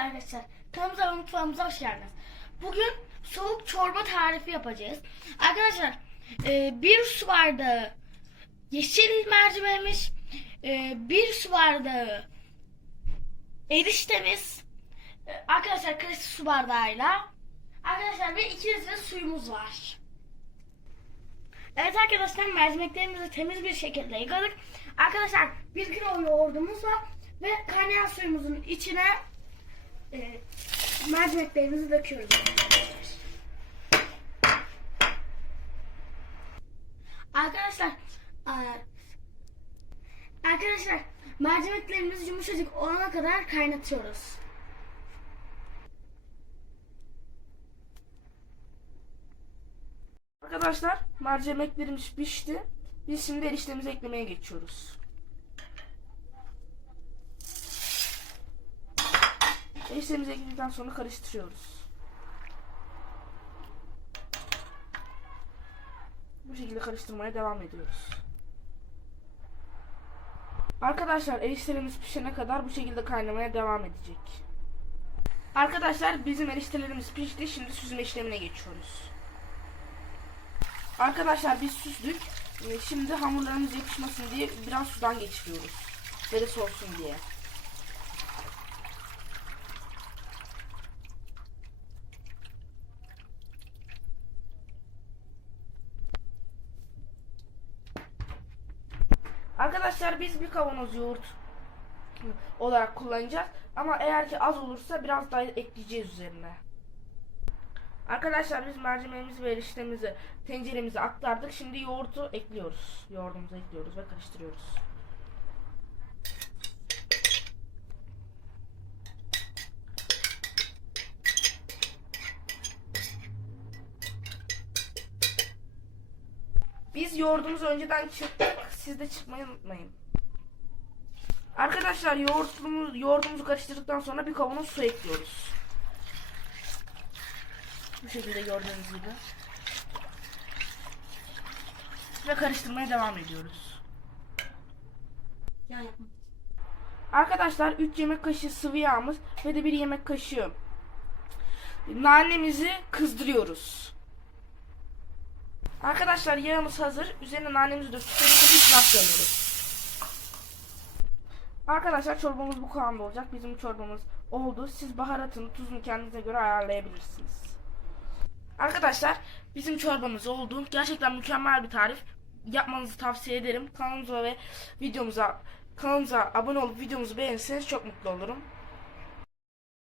arkadaşlar. Kanalımıza ve mutfağımıza hoş geldiniz. Bugün soğuk çorba tarifi yapacağız. Arkadaşlar e, bir su bardağı yeşil mercimeğimiz, e, bir su bardağı eriştemiz, e, arkadaşlar klasik su bardağıyla, arkadaşlar ve iki litre suyumuz var. Evet arkadaşlar mercimeklerimizi temiz bir şekilde yıkadık. Arkadaşlar bir kilo yoğurdumuz var ve kaynayan suyumuzun içine e, mercimeklerimizi döküyoruz. Arkadaşlar arkadaşlar mercimeklerimizi yumuşacık olana kadar kaynatıyoruz. Arkadaşlar mercimeklerimiz pişti. Biz şimdi eriştemizi eklemeye geçiyoruz. Eriştemizi ekledikten sonra karıştırıyoruz. Bu şekilde karıştırmaya devam ediyoruz. Arkadaşlar eriştelerimiz pişene kadar bu şekilde kaynamaya devam edecek. Arkadaşlar bizim eriştelerimiz pişti. Şimdi süzme işlemine geçiyoruz. Arkadaşlar biz süzdük. Şimdi hamurlarımız yapışmasın diye biraz sudan geçiriyoruz. Derisi olsun diye. Arkadaşlar biz bir kavanoz yoğurt olarak kullanacağız. Ama eğer ki az olursa biraz daha ekleyeceğiz üzerine. Arkadaşlar biz mercimeğimizi ve eriştemizi tenceremize aktardık. Şimdi yoğurtu ekliyoruz. Yoğurdumuzu ekliyoruz ve karıştırıyoruz. Biz yoğurdumuzu önceden çıktık. Siz de çıkmayı unutmayın. Arkadaşlar yoğurdumuzu, yoğurdumuzu karıştırdıktan sonra bir kavanoz su ekliyoruz. Bu şekilde gördüğünüz gibi. Ve karıştırmaya devam ediyoruz. Arkadaşlar 3 yemek kaşığı sıvı yağımız ve de 1 yemek kaşığı nanemizi kızdırıyoruz. Arkadaşlar yağımız hazır. Üzerine nanemizi döküp hiç rastlamıyoruz. Arkadaşlar çorbamız bu kıvamda olacak. Bizim çorbamız oldu. Siz baharatını, tuzunu kendinize göre ayarlayabilirsiniz. Arkadaşlar bizim çorbamız oldu. Gerçekten mükemmel bir tarif. Yapmanızı tavsiye ederim. Kanalımıza ve videomuza kanalımıza abone olup videomuzu beğenirseniz çok mutlu olurum.